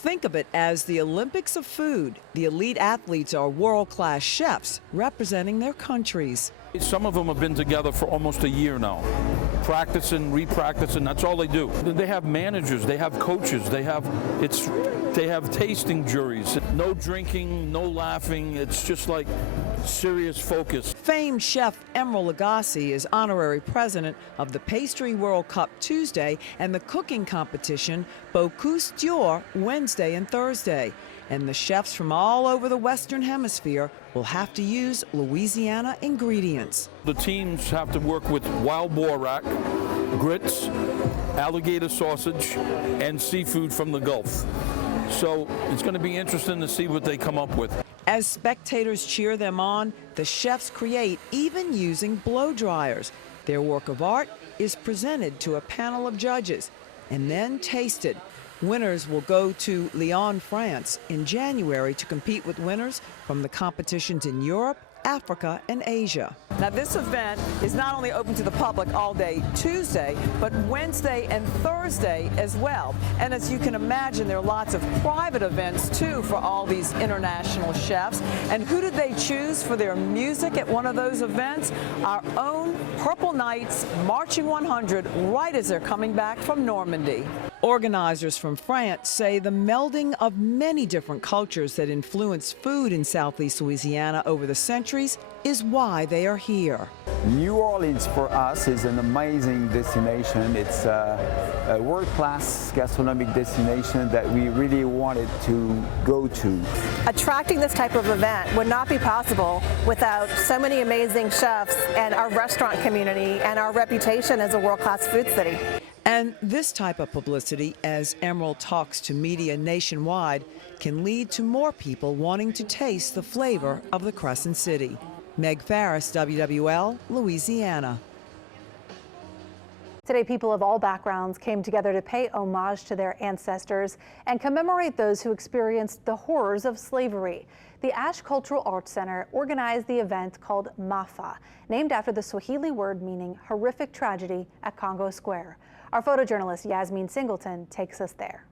Think of it as the Olympics of food. The elite athletes are world-class chefs representing their countries. Some of them have been together for almost a year now, practicing, repracticing. That's all they do. They have managers, they have coaches, they have tasting juries. No drinking, no laughing. It's just like serious focus. Famed chef Emeril Lagasse is honorary president of the Pastry World Cup Tuesday and the cooking competition Bocuse d'Or Wednesday and Thursday. And the chefs from all over the Western Hemisphere will have to use Louisiana ingredients. The teams have to work with wild boar rack, grits, alligator sausage, and seafood from the Gulf. So it's going to be interesting to see what they come up with. As spectators cheer them on, the chefs create even using blow dryers. Their work of art is presented to a panel of judges and then tasted. Winners will go to Lyon, France in January to compete with winners from the competitions in Europe, Africa, and Asia. Now, this event is not only open to the public all day Tuesday, but Wednesday and Thursday as well. And as you can imagine, there are lots of private events, too, for all these international chefs. And who did they choose for their music at one of those events? Our own Purple Knights Marching 100, right as they're coming back from Normandy. Organizers from France say the melding of many different cultures that influence food in Southeast Louisiana over the centuries is why they are here. New Orleans for us is an amazing destination. It's a world-class gastronomic destination that we really wanted to go to. Attracting this type of event would not be possible without so many amazing chefs and our restaurant community and our reputation as a world-class food city. And this type of publicity, as Emeril talks to media nationwide, can lead to more people wanting to taste the flavor of the Crescent City. Meg Farris, WWL, Louisiana. Today, people of all backgrounds came together to pay homage to their ancestors and commemorate those who experienced the horrors of slavery. The Ash Cultural Arts Center organized the event called Mafa, named after the Swahili word meaning horrific tragedy at Congo Square. Our photojournalist Yasmin Singleton takes us there.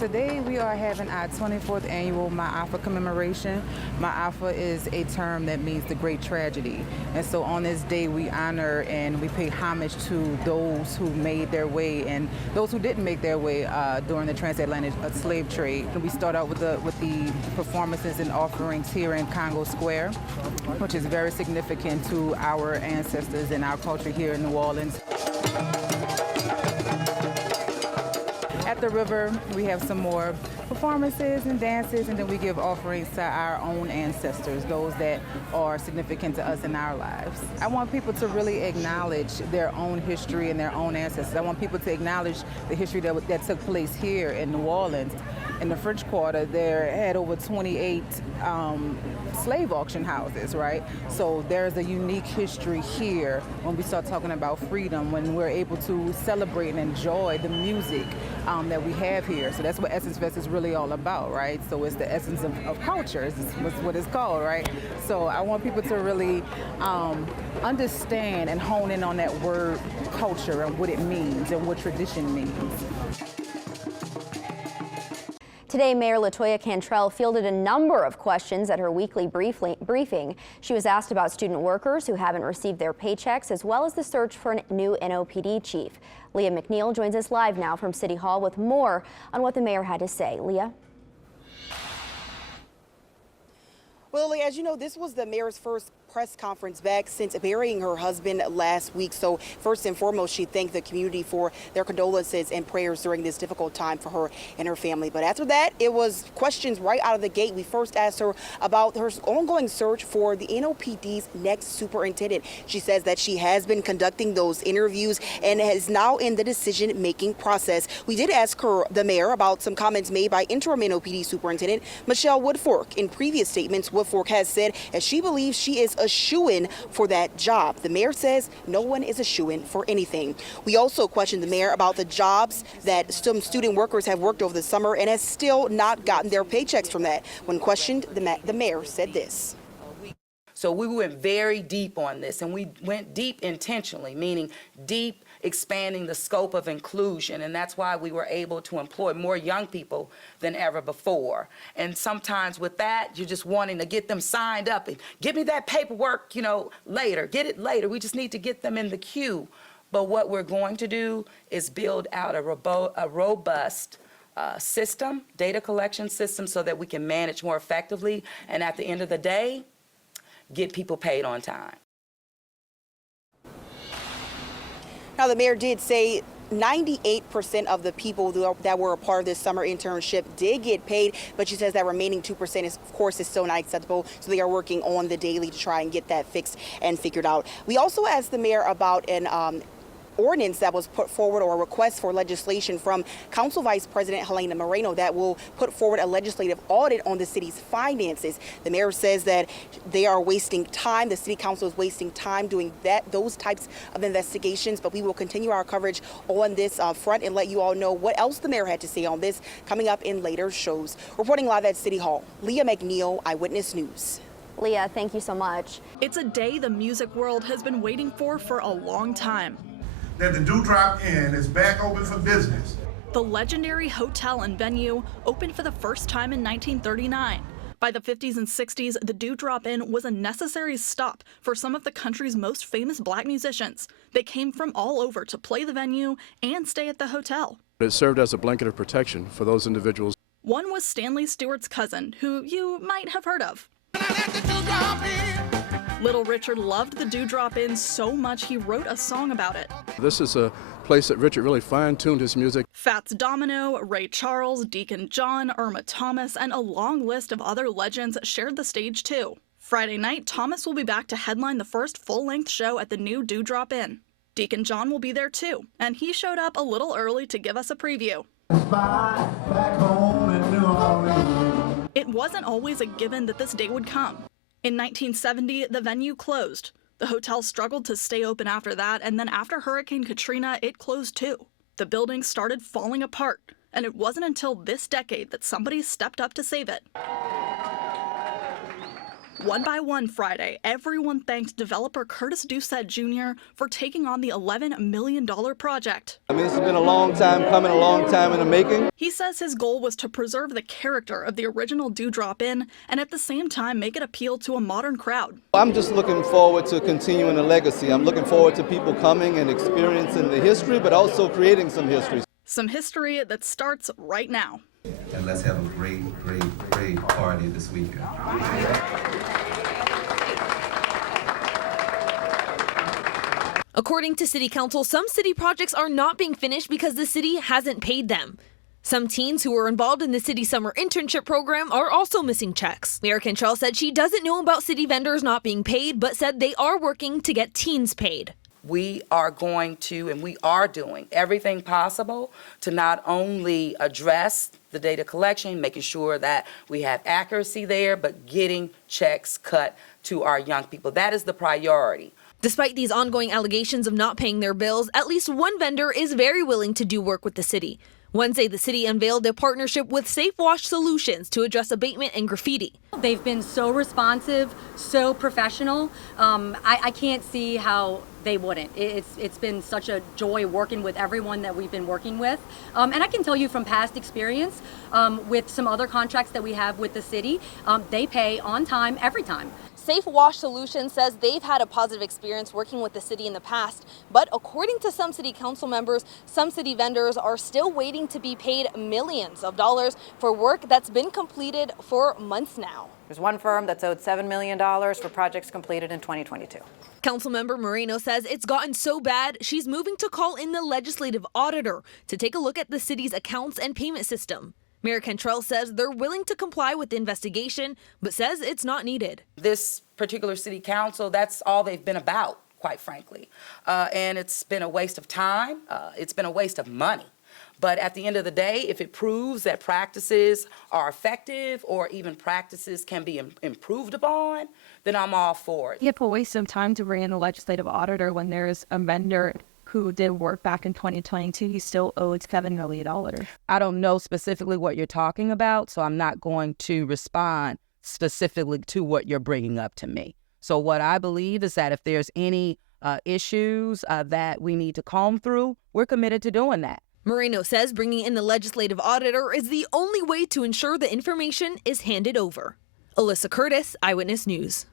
Today we are having our 24th annual Ma'afa commemoration. Ma'afa is a term that means the great tragedy. And so on this day we honor and we pay homage to those who made their way and those who didn't make their way during the transatlantic slave trade. And we start out with the performances and offerings here in Congo Square, which is very significant to our ancestors and our culture here in New Orleans. At the river, we have some more performances and dances, and then we give offerings to our own ancestors, those that are significant to us in our lives. I want people to really acknowledge their own history and their own ancestors. I want people to acknowledge the history that took place here in New Orleans. In the French Quarter, there had over 28 slave auction houses, right? So there's a unique history here when we start talking about freedom, when we're able to celebrate and enjoy the music that we have here. So that's what Essence Fest is really all about, right? So it's the essence of culture, is what it's called, right? So I want people to really understand and hone in on that word culture and what it means and what tradition means. Today, Mayor Latoya Cantrell fielded a number of questions at her weekly briefing. She was asked about student workers who haven't received their paychecks, as well as the search for a new NOPD chief. Leah McNeil joins us live now from City Hall with more on what the mayor had to say. Leah? Well, Lily, as you know, this was the mayor's first press conference back since burying her husband last week. So first and foremost, she thanked the community for their condolences and prayers during this difficult time for her and her family. But after that, it was questions right out of the gate. We first asked her about her ongoing search for the NOPD's next superintendent. She says that she has been conducting those interviews and is now in the decision-making process. We did ask her, the mayor, about some comments made by interim NOPD superintendent Michelle Woodfork. In previous statements, Woodfork has said that she believes she is a shoo-in for that job. The mayor says no one is a shoo-in for anything. We also questioned the mayor about the jobs that some student workers have worked over the summer and has still not gotten their paychecks from that. When questioned, the mayor said this. So we went very deep on this, and we went deep intentionally, meaning deep expanding the scope of inclusion, and that's why we were able to employ more young people than ever before. And sometimes with that, you're just wanting to get them signed up and give me that paperwork, later, get it later. We just need to get them in the queue. But what we're going to do is build out a robust system, data collection system, so that we can manage more effectively, and at the end of the day, get people paid on time. Now, the mayor did say 98% of the people that were a part of this summer internship did get paid, but she says that remaining 2% is, of course, is still not acceptable. So they are working on the daily to try and get that fixed and figured out. We also asked the mayor about an ordinance that was put forward, or a request for legislation from Council Vice President Helena Moreno that will put forward a legislative audit on the city's finances. The mayor says that they are wasting time. The city council is wasting time doing those types of investigations, but we will continue our coverage on this front and let you all know what else the mayor had to say on this coming up in later shows. Reporting live at City Hall, Leah McNeil, Eyewitness News. Leah, thank you so much. It's a day the music world has been waiting for a long time. That the Dewdrop Inn is back open for business. The legendary hotel and venue opened for the first time in 1939. By the 50s and 60s, the Dewdrop Inn was a necessary stop for some of the country's most famous black musicians. They came from all over to play the venue and stay at the hotel. It served as a blanket of protection for those individuals. One was Stanley Stewart's cousin, who you might have heard of. Little Richard loved the Dewdrop Inn so much he wrote a song about it. This is a place that Richard really fine-tuned his music. Fats Domino, Ray Charles, Deacon John, Irma Thomas, and a long list of other legends shared the stage too. Friday night, Thomas will be back to headline the first full-length show at the new Dewdrop Inn. Deacon John will be there too, and he showed up a little early to give us a preview. It wasn't always a given that this day would come. In 1970, the venue closed. The hotel struggled to stay open after that, and then after Hurricane Katrina, it closed too. The building started falling apart, and it wasn't until this decade that somebody stepped up to save it. One by one Friday, everyone thanked developer Curtis Doucette Jr. for taking on the $11 million project. This has been a long time coming, a long time in the making. He says his goal was to preserve the character of the original Dewdrop Inn and at the same time make it appeal to a modern crowd. I'm just looking forward to continuing the legacy. I'm looking forward to people coming and experiencing the history, but also creating some history. Some history that starts right now. And let's have a great, great, great party this weekend. According to City Council, some city projects are not being finished because the city hasn't paid them. Some teens who were involved in the city summer internship program are also missing checks. Mayor Cantrell said she doesn't know about city vendors not being paid, but said they are working to get teens paid. We are going to, and we are doing everything possible to not only address the data collection, making sure that we have accuracy there, but getting checks cut to our young people. That is the priority. Despite these ongoing allegations of not paying their bills, at least one vendor is very willing to do work with the city. Wednesday, the city unveiled a partnership with Safe Wash Solutions to address abatement and graffiti. They've been so responsive, so professional. I can't see how they wouldn't. It's been such a joy working with everyone that we've been working with. And I can tell you from past experience with some other contracts that we have with the city, they pay on time, every time. Safe Wash Solutions says they've had a positive experience working with the city in the past, but according to some city council members, some city vendors are still waiting to be paid millions of dollars for work that's been completed for months now. There's one firm that's owed $7 million for projects completed in 2022. Councilmember Moreno says it's gotten so bad, she's moving to call in the legislative auditor to take a look at the city's accounts and payment system. Mayor Cantrell says they're willing to comply with the investigation, but says it's not needed. This particular city council, that's all they've been about, quite frankly. And it's been a waste of time. It's been a waste of money. But at the end of the day, if it proves that practices are effective or even practices can be improved upon, then I'm all for it. It's a waste of time to bring in a legislative auditor when there's a vendor who did work back in 2022, he still owed $7 million. I don't know specifically what you're talking about, so I'm not going to respond specifically to what you're bringing up to me. So what I believe is that if there's any issues that we need to comb through, we're committed to doing that. Moreno says bringing in the legislative auditor is the only way to ensure the information is handed over. Alyssa Curtis, Eyewitness News.